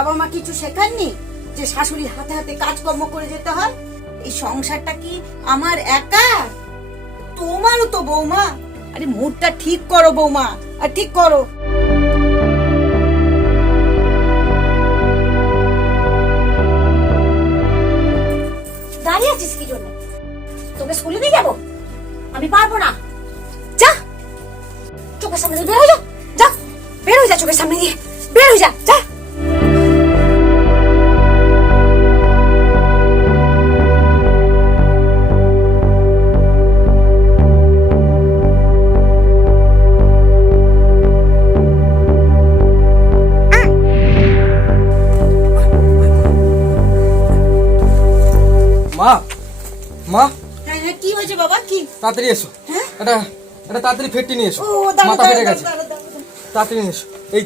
বাবা মা কিছু শেখাননি যে শাশুড়ির হাতে হাতে কাজকর্ম করে যেতে হয়? এই সংসারটা কি আমার একা? তোমারও তো বৌমা। আরে মুডটা ঠিক করো বৌমা, আর ঠিক করো। দাঁড়িয়ে আছিস কি জন্য? তোকে স্কুলে নিয়ে যাবো? আমি পারবো না। যা, চোখের সামনে দিয়ে বের হয়ে যা। যা, বের হয়ে যা, চোখের সামনে দিয়ে বের হয়ে যা। যা। মা, মা, হ্যাঁ হ্যাঁ, কি হয়েছে বাবা? কি? তাড়াতাড়ি এসো। হ্যাঁ? এটা তাড়াতাড়ি ফেটে নিয়ে এসো। ও দাঁড়া মাথা ফেটে গেছে। দাঁড়া। তাড়াতাড়ি নিয়ে এসো। এই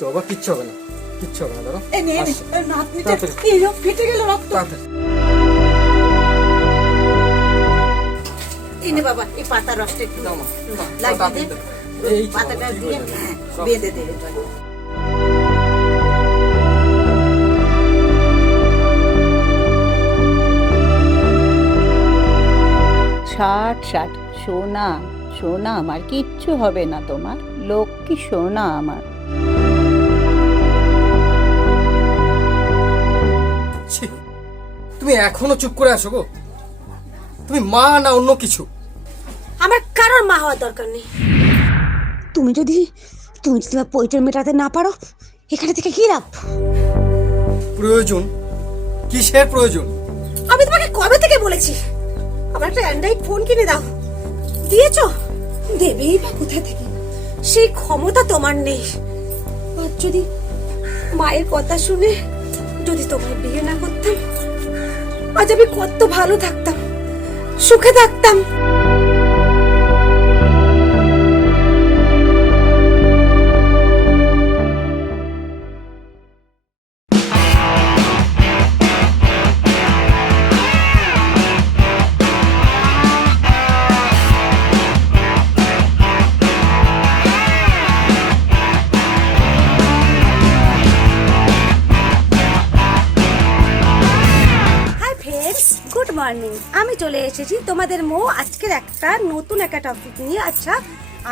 তো আবার কিচ্ছু হবে না, কিচ্ছু হবে না। দাঁড়াও, এই নে নে, আসছি। নাতনিটা তাড়াতাড়ি। এই রোগ ফেটে গেল রক্ত। তাড়াতাড়ি। এই নে বাবা, এই পাতার রসটা একটু দাও মা, দাও, লাগিয়ে দে। তাড়াতাড়ি দাও। এই তো, পাতাটা ঠিক দিয়ে হয়ে যাবে। হ্যাঁ, সব বেঁধে দে এবার। ষাট ষাট, সোনা সোনা আমার, কিচ্ছু হবে না তোমার, লক্ষ্মী সোনা আমার। ছি, তুমি এখনো চুপ করে আছো গো? তুমি মা না অন্য কিছু? আমার কারোর মা হওয়ার দরকার নেই। তুমি যদি তোমার পৈতের মেটাতে না পারো, এখানে থেকে কি লাভ? প্রয়োজন? কিসের প্রয়োজন? আমি তোমাকে কবে থেকে বলেছি আমার একটা অ্যান্ড্রয়েড ফোন কিনে দাও, দিয়েছো? দেবেই বা কোথা থেকে? সেই ক্ষমতা তোমার নেই। আর যদি মায়ের কথা শুনে যদি তোমার বিয়ে না করতাম, আজ আমি কত ভালো থাকতাম, সুখে থাকতাম। গুড মর্নিং, আমি চলে এসেছি তোমাদের মো আজকের নতুন একটা টপিক নিয়ে। আচ্ছা,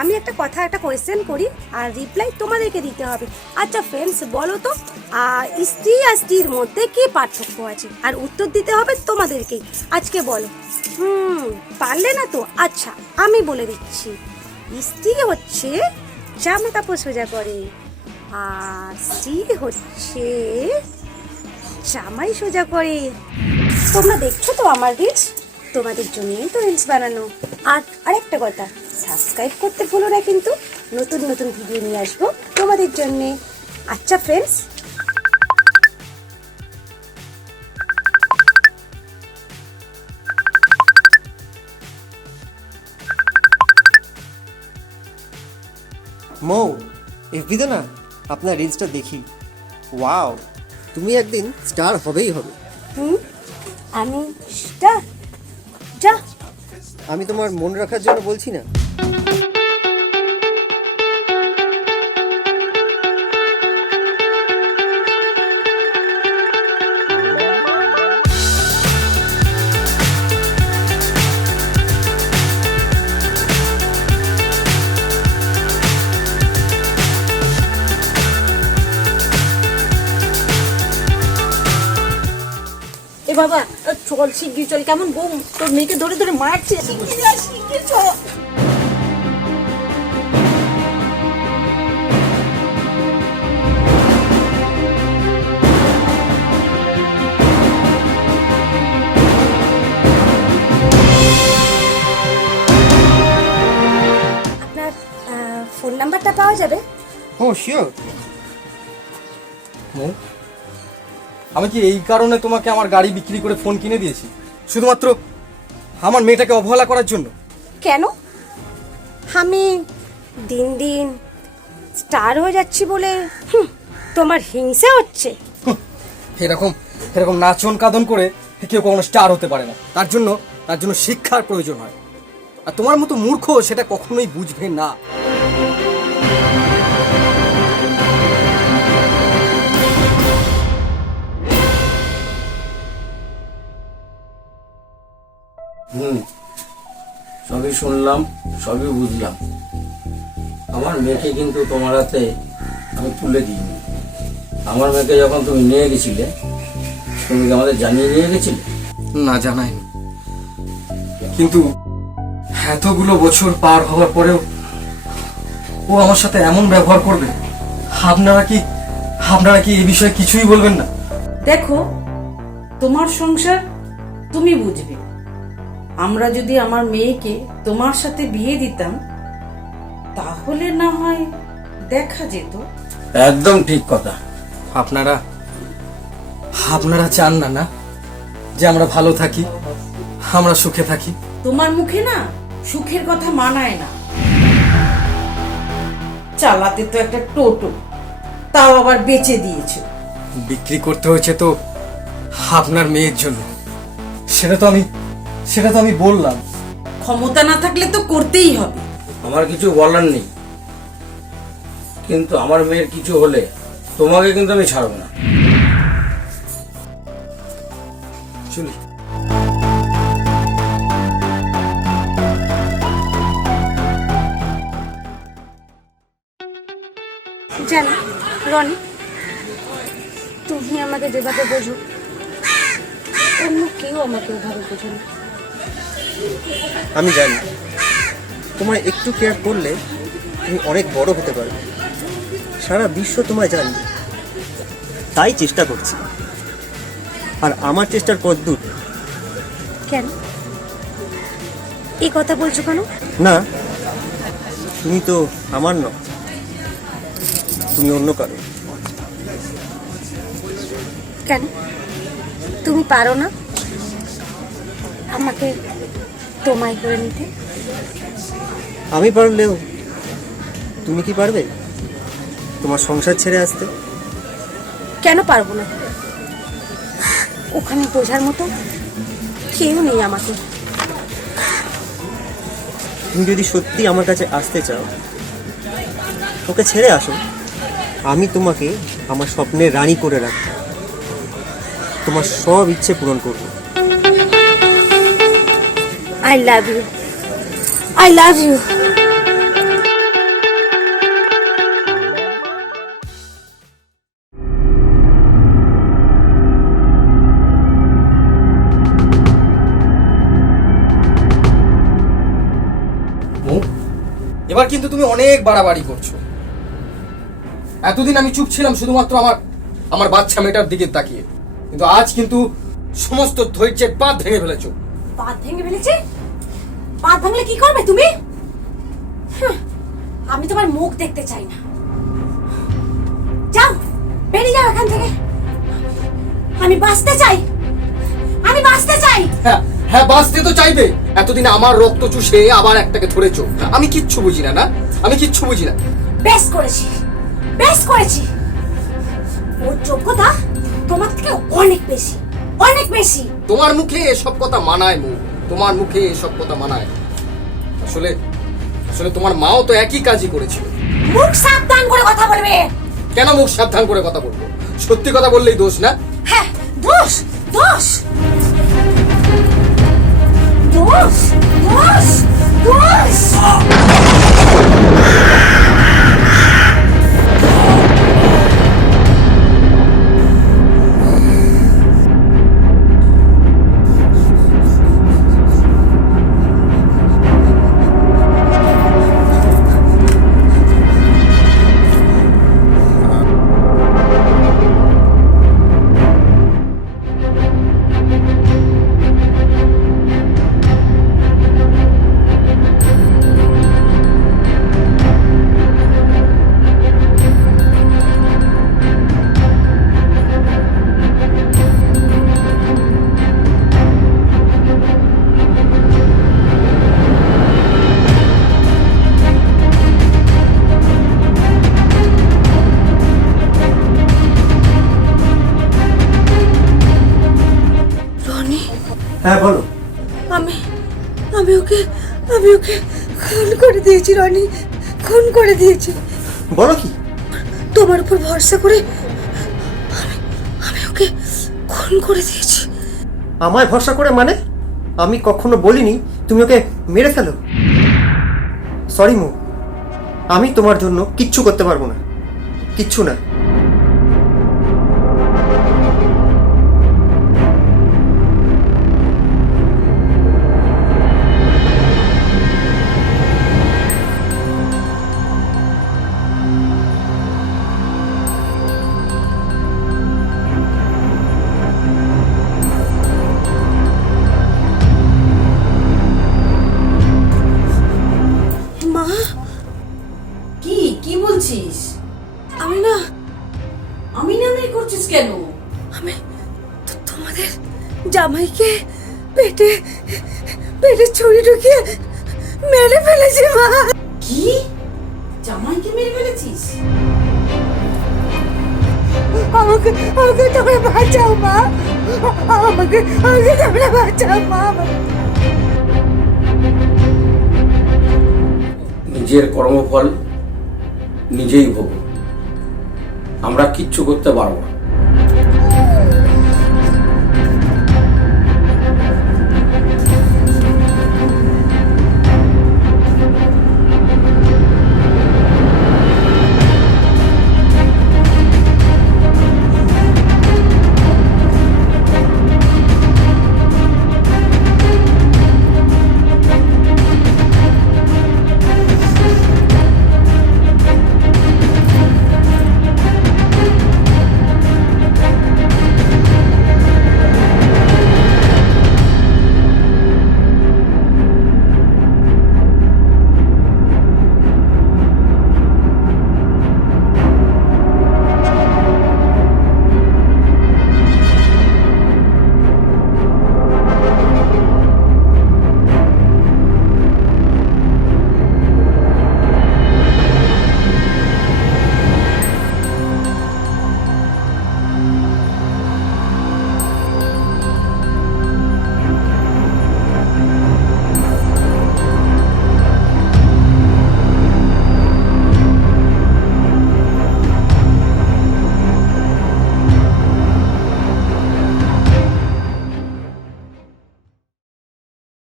আমি একটা কোয়েশ্চেন করি আর রিপ্লাই তোমাদেরকে দিতে হবে। আচ্ছা ফ্রেন্ডস, বলো তো স্ত্রী আর স্ত্রীর মধ্যে কি পার্থক্য আছে? আর উত্তর দিতে হবে তোমাদেরকেই। আজকে বলো। পারলে না তো? আচ্ছা, আমি বলে দিচ্ছি। স্ত্রী হচ্ছে জামা কাপড় সোজা করে, আর স্ত্রী হচ্ছে জামাই সোজা করে। তোমরা দেখছো তো আমার রিলস? তোমাদের জন্যই তো রিলস বানানো। আর আরেকটা কথা, সাবস্ক্রাইব করতে ভুলো না কিন্তু, নতুন নতুন ভিডিও নিয়ে আসবো তোমাদের জন্যে। আচ্ছা ফ্রেন্ডস, মৌ, এফবিতে না আপনার রিলসটা দেখি। ওয়াও, তুমি একদিন স্টার হবেই হবে। আমি স্টার? যা। আমি তোমার মন রাখার জন্য বলছি না। এ বাবা, চল শিগগির চল। কেমন বউ তোর মেয়েকে ধরে ধরে মারছে। শিগগির যা, শিগগির চল। আপনার ফোন নাম্বারটা পাওয়া যাবে? ও শিওর। মৌ, আমি কি এই কারণে তোমাকে আমার গাড়ি বিক্রি করে ফোন কিনে দিয়েছি? শুধুমাত্র আমার মেয়েটাকে অবহেলা করার জন্য? কেন? আমি দিন দিন স্টার হয়ে যাচ্ছি বলে তোমার হিংসে হচ্ছে? এরকম এরকম নাচন কাদন করে কেউ কখনো স্টার হতে পারে না। তার জন্য শিক্ষার প্রয়োজন হয়। আর তোমার মতো মূর্খ সেটা কখনোই বুঝবে না। সবই শুনলাম, সবই বুঝলাম। আমার মেয়েকে কিন্তু তোমার হাতে আমি তুলে দিইনি। আমার মেয়েকে যখন তুমি নিয়ে গেছিলে, তুমি কি আমাদের জানিয়ে নিয়ে গেছিলে? না, জানাই, কিন্তু এতগুলো বছর পার হওয়ার পরেও ও আমার সাথে এমন ব্যবহার করবে? আপনারা কি এই বিষয়ে কিছুই বলবেন না? দেখো, তোমার সংসার তুমি বুঝবে। আমরা যদি আমার মেয়েকে তোমার সাথে বিয়ে দিতাম, তাহলে না হয় দেখা যেত। একদম ঠিক কথা। আপনারা চান না না যে আমরা ভালো থাকি, আমরা সুখে থাকি? তোমার মুখে না সুখের কথা মানায় না। চালাতে তো একটা টোটো, তাও আবার বেচে দিয়েছো। বিক্রি করতে হয়েছে তো আপনার মেয়ের জন্য, সেটা তো আমি বললাম। ক্ষমতা না থাকলে তো করতেই হবে। আমার কিছু বলার নেই, কিন্তু আমার মেয়ের কিছু হলে তোমাকে কিন্তু আমি ছাড়বো না। চলি। জানো রনি, তুমি আমাকে যেভাবে বোঝো, অন্য কেউ আমাকে ওভাবে বোঝে না। আমি জানি তোমায় একটু কেয়ার করলে তুমি অনেক বড় হতে পারবে, সারা বিশ্ব তোমায় জানবে। তাই চেষ্টা করছি, আর আমার চেষ্টার কদ্দূর। কেন এই কথা বলছো কেন? না, তুমি তো আমার নও, তুমি অন্য কারো। কেন তুমি পারো না আমাকে তোমায় করে নিতে? আমি পারলেও তুমি কি পারবে তোমার সংসার ছেড়ে আসতে? কেন পারবো না? ওখানে বোঝার মতো কেউ নেই আমাকে। তুমি যদি সত্যি আমার কাছে আসতে চাও, ওকে ছেড়ে আসো। আমি তোমাকে আমার স্বপ্নের রানী করে রাখবো, তোমার সব ইচ্ছে পূরণ করবো। I love you. I love you. এবার কিন্তু তুমি অনেক বাড়াবাড়ি করছো। এতদিন আমি চুপ ছিলাম শুধুমাত্র আমার বাচ্চা মেয়েটার দিকে তাকিয়ে, কিন্তু আজ কিন্তু সমস্ত ধৈর্যের বাঁধ ভেঙে ফেলেছো। বাঁধ ভেঙে ফেলেছে? বাঁধ ভাঙলে কি করবে তুমি? আমি তোমার মুখ দেখতে চাই না। যাও, বেরিয়ে যাও এখান থেকে। আমি বাঁচতে চাই, আমি বাঁচতে চাই। হ্যাঁ, বাঁচতে তো চাইবে। এতদিন আমার রক্ত চুষে আবার একটাকে ধরেছো। আমি কিচ্ছু বুঝি না, আমি কিচ্ছু বুঝি না। বেশ করেছি, বেশ করেছি। ওর যোগ্যতা তোমার থেকে অনেক বেশি, অনেক বেশি। তোমার মুখে এসব কথা মানায় মুখ, তোমার মুখে এসব কথা মানায়। আসলে তোমার মাও তো একই কাজই করেছিল। মুখ সাবধান করে কথা বলবে। কেন মুখ সাবধান করে কথা বলবো? সত্যি কথা বললেই দোষ না? হ্যাঁ, দোষ, দোষ, দোষ, দোষ, দোষ। হ্যাঁ বলো। আমি ওকে খুন করে দিয়েছি রনি, খুন করে দিয়েছি। বলো কি? তোমার উপর ভরসা করে আমি ওকে খুন করে দিয়েছি। আমায় ভরসা করে মানে? আমি কখনো বলিনি তুমি ওকে মেরে ফেলো। সরি মৌ, আমি তোমার জন্য কিচ্ছু করতে পারবো না, কিচ্ছু না। মা, কি কি বলছিস? আমি না আমি নামে করছিস কেন? আমি তোমাদের জামাইকে পেটে পেটে ছুরি ঢুকিয়ে মেরে ফেলেছি মা। কি জামাইকে মেরে ফেলেছিস? আমাকে আমাকে তোমরা বাঁচাও মা, আমাকে আমাকে তোমরা বাঁচাও মা। নিজের কর্মফল নিজেই ভোগ, আমরা কিচ্ছু করতে পারবো না।